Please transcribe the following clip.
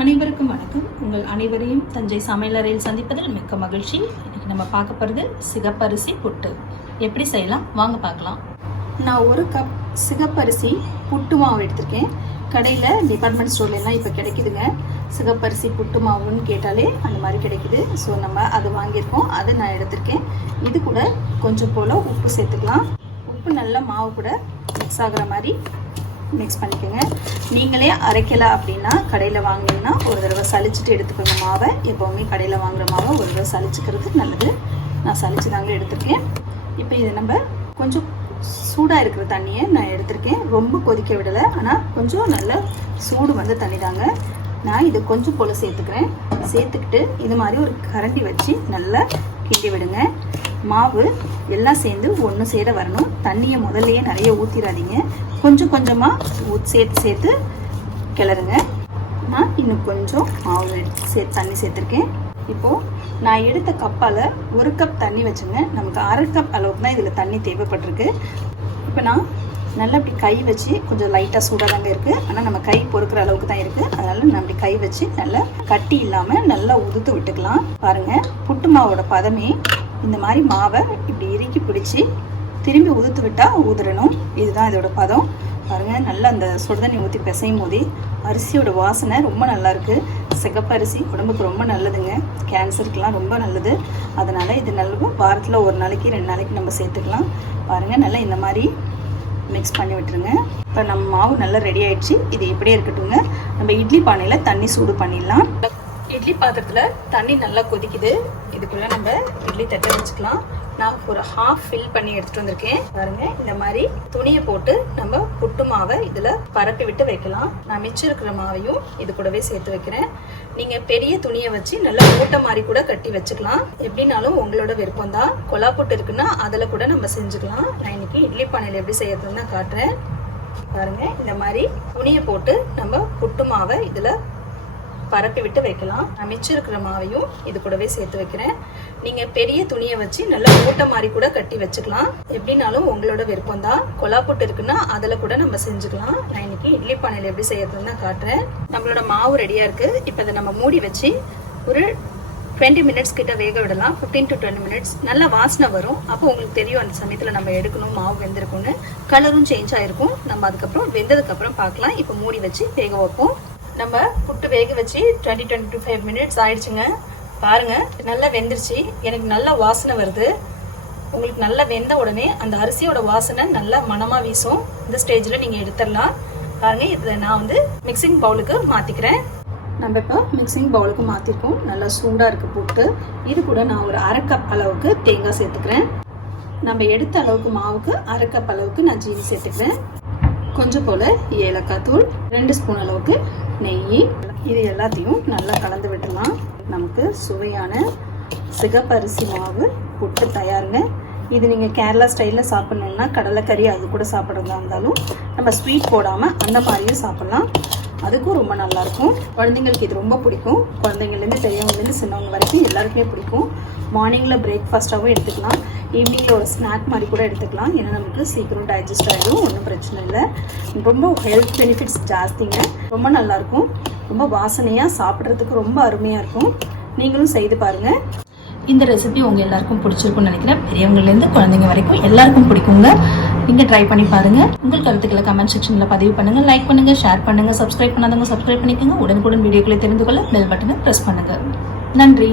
அனைவருக்கும் வணக்கம். உங்கள் அனைவரையும் தஞ்சை சமையலறையில் சந்திப்பதில் மிக்க மகிழ்ச்சி. இன்னைக்கு நம்ம பார்க்க போகிறது சிகப்பரிசி புட்டு. எப்படி செய்யலாம் வாங்க பார்க்கலாம். நான் 1 கப் சிகப்பரிசி புட்டு மாவு எடுத்திருக்கேன். கடையில் டிபார்ட்மெண்ட் ஸ்டோர்லாம் இப்போ கிடைக்குதுங்க. சிகப்பரிசி புட்டு மாவுன்னு கேட்டாலே அந்த மாதிரி கிடைக்குது. ஸோ நம்ம அது வாங்கியிருக்கோம், அது நான் எடுத்திருக்கேன். இது கூட கொஞ்சம் போல் உப்பு சேர்த்துக்கலாம். உப்பு நல்லா மாவு கூட மிக்ஸ் ஆகிற மாதிரி மிக்ஸ் பண்ணிக்கோங்க. நீங்களே அரைக்கலை அப்படின்னா கடையில் வாங்கினீங்கன்னா ஒரு தடவை சளிச்சுட்டு எடுத்துக்கோங்க மாவை. எப்போவுமே கடையில் வாங்குகிற மாவை ஒரு தடவை சளிச்சுக்கிறது நல்லது. நான் சளிச்சு தாங்க எடுத்திருக்கேன். இப்போ இதை நம்ம கொஞ்சம் சூடாக இருக்கிற தண்ணியை நான் எடுத்திருக்கேன். ரொம்ப கொதிக்க விடலை, ஆனால் கொஞ்சம் நல்ல சூடு வந்து தண்ணி தாங்க. நான் இது கொஞ்சம் போல் சேர்த்துக்கிறேன். சேர்த்துக்கிட்டு இது மாதிரி ஒரு கரண்டி வச்சு நல்லா கிண்டி விடுங்க. மாவு எல்லாம் சேர்ந்து ஒன்று சேர வரணும். தண்ணியை முதல்லையே நிறைய ஊற்றிடாதீங்க, கொஞ்சம் கொஞ்சமாக சேர்த்து கிளறுங்க. நான் இன்னும் கொஞ்சம் மாவு தண்ணி சேர்த்துருக்கேன். இப்போது நான் எடுத்த கப்பால் 1 கப் தண்ணி வச்சுங்க. நமக்கு 1/2 கப் அளவுக்கு தான் இதில் தண்ணி தேவைப்பட்டிருக்கு. இப்போ நான் நல்லா இப்படி கை வச்சு, கொஞ்சம் லைட்டாக சூடாக தாங்க இருக்குது, ஆனால் நம்ம கை பொறுக்கிற அளவுக்கு தான் இருக்குது. அதனால் நான் இப்படி கை வச்சு நல்லா கட்டி இல்லாமல் நல்லா உதுத்து விட்டுக்கலாம். பாருங்கள், புட்டு மாவோட பதமே இந்த மாதிரி மாவை இப்படி இறுக்கி பிடிச்சி திரும்பி உதுத்து விட்டால் ஊதுறணும். இதுதான் இதோட பதம். பாருங்கள், நல்லா அந்த சுடுதண்ணி ஊற்றி பிசையும் போதே அரிசியோட வாசனை ரொம்ப நல்லாயிருக்கு. சிகப்பரிசி உடம்புக்கு ரொம்ப நல்லதுங்க, கேன்சருக்கெலாம் ரொம்ப நல்லது. அதனால் இது நல்லா வாரத்தில் 1 நாளைக்கு 2 நாளைக்கு நம்ம சேர்த்துக்கலாம். பாருங்கள், நல்லா இந்த மாதிரி மிக்ஸ் பண்ணி விட்டுருங்க. இப்போ நம்ம மாவு நல்லா ரெடி ஆகிடுச்சு. இது எப்படியே இருக்கட்டுங்க. நம்ம இட்லி பானையில் தண்ணி சூடு பண்ணிடலாம். இட்லி பாத்திரத்தில் தண்ணி நல்லா கொதிக்குது. இதுக்குள்ளே நம்ம இட்லி தட்டை வச்சுக்கலாம். நான் ஒரு 1/2 ஃபில் பண்ணி எடுத்துகிட்டு வந்திருக்கேன். பாருங்கள், இந்த மாதிரி துணியை போட்டு நம்ம புட்டு மாவை இதில் பரப்பி விட்டு வைக்கலாம். நான் மிச்சம் இருக்கிற மாவையும் இது கூடவே சேர்த்து வைக்கிறேன். நீங்கள் பெரிய துணியை வச்சு நல்லா மூட்டை மாதிரி கூட கட்டி வச்சுக்கலாம். எப்படின்னாலும் உங்களோட விருப்பம் தான். கொலா புட்டு இருக்குன்னா அதில் கூட நம்ம செஞ்சுக்கலாம். நான் இன்னைக்கு இட்லி பானையில் எப்படி செய்யறதுன்னு தான் காட்டுறேன். பாருங்கள், இந்த மாதிரி துணியை போட்டு நம்ம புட்டு மாவை இதில் பரப்பி விட்டு வைக்கலாம். நான் மிச்சம் இருக்கிற மாவையும் இது கூடவே சேர்த்து வைக்கிறேன். நீங்கள் பெரிய துணியை வச்சு நல்லா மூட்டை மாதிரி கூட கட்டி வச்சுக்கலாம். எப்படின்னாலும் உங்களோட விருப்பம் தான். கொலா புட்டு இருக்குன்னா அதில் கூட நம்ம செஞ்சுக்கலாம். நான் இன்னைக்கு இட்லி பானையில் எப்படி செய்யறதுன்னு தான் காட்டுறேன். நம்மளோட மாவு ரெடியாக இருக்குது. இப்போ இதை நம்ம மூடி வச்சு ஒரு 20 மினிட்ஸ் கிட்ட வேக விடலாம். 15 to 20 மினிட்ஸ். நல்லா வாசனை வரும். அப்போ உங்களுக்கு தெரியும் அந்த சமயத்தில் நம்ம எடுக்கணும், மாவு வெந்திருக்கும்னு. கலரும் சேஞ்ச் ஆகிருக்கும். நம்ம அதுக்கப்புறம் வெந்ததுக்கப்புறம் பார்க்கலாம். இப்போ மூடி வச்சு வேக வைப்போம். நம்ம புட்டு வேக வச்சு 20-25 மினிட்ஸ் ஆயிடுச்சுங்க. பாருங்கள், நல்லா வெந்துருச்சு. எனக்கு நல்ல வாசனை வருது. உங்களுக்கு நல்லா வெந்த உடனே அந்த அரிசியோட வாசனை நல்லா மணமாக வீசும். இந்த ஸ்டேஜில் நீங்கள் எடுத்துடலாம். பாருங்கள், இதில் நான் வந்து மிக்சிங் பவுலுக்கு மாற்றிக்கிறேன். நம்ம இப்போ மிக்சிங் பவுலுக்கு மாற்றிருக்கோம். நல்லா சூடாக இருக்குது புட்டு. இது கூட நான் ஒரு 1/2 கப் அளவுக்கு தேங்காய் சேர்த்துக்கிறேன். நம்ம எடுத்த அளவுக்கு மாவுக்கு 1/2 கப் அளவுக்கு நான் ஜீனி சேர்த்துக்கிறேன். கொஞ்சம் போல் ஏலக்காய் தூள், 2 ஸ்பூன் அளவுக்கு நெய். இது எல்லாத்தையும் நல்லா கலந்து விட்டுலாம். நமக்கு சுவையான சிகப்பரிசி மாவு புட்டு தயாருங்க. இது நீங்கள் கேரளா ஸ்டைலில் சாப்பிட்ணுன்னா கடலைக்கறி அது கூட சாப்பிட்றதா இருந்தாலும், நம்ம ஸ்வீட் போடாமல் அந்த மாதிரியும் சாப்பிட்லாம். அதுக்கும் ரொம்ப நல்லாயிருக்கும். குழந்தைங்களுக்கு இது ரொம்ப பிடிக்கும். குழந்தைங்கள்லேருந்து பெரியவங்கலேருந்து சின்னவங்க வரைக்கும் எல்லாருக்குமே பிடிக்கும். மார்னிங்கில் பிரேக்ஃபாஸ்ட்டாகவும் எடுத்துக்கலாம், ஈவினிங்கில் ஒரு ஸ்நாக் மாதிரி கூட எடுத்துக்கலாம். ஏன்னா நமக்கு சீக்கிரம் டைஜஸ்ட் ஆகிடும், ஒன்றும் பிரச்சனை இல்லை. ரொம்ப ஹெல்த் பெனிஃபிட்ஸ் ஜாஸ்திங்க. ரொம்ப நல்லாயிருக்கும். ரொம்ப வாசனையாக சாப்பிட்றதுக்கு ரொம்ப அருமையாக இருக்கும். நீங்களும் செய்து பாருங்கள். இந்த ரெசிபி உங்கள் எல்லாருக்கும் பிடிச்சிருக்கும்னு நினைக்கிறேன். பெரியவங்கலேருந்து குழந்தைங்க வரைக்கும் எல்லாருக்கும் பிடிக்குங்க. நீங்கள் ட்ரை பண்ணி பாருங்கள். உங்கள் கருத்துக்களை கமெண்ட் செக்ஷனில் பதிவு பண்ணுங்கள். லைக் பண்ணுங்கள், ஷேர் பண்ணுங்கள். சப்ஸ்கிரைப் பண்ணாதவங்க சப்ஸ்கிரைப் பண்ணிக்கோங்க. உடனுக்குடன் வீடியோக்களை தெரிந்து கொள்ள பெல் பட்டனை ப்ரெஸ் பண்ணுங்கள். நன்றி.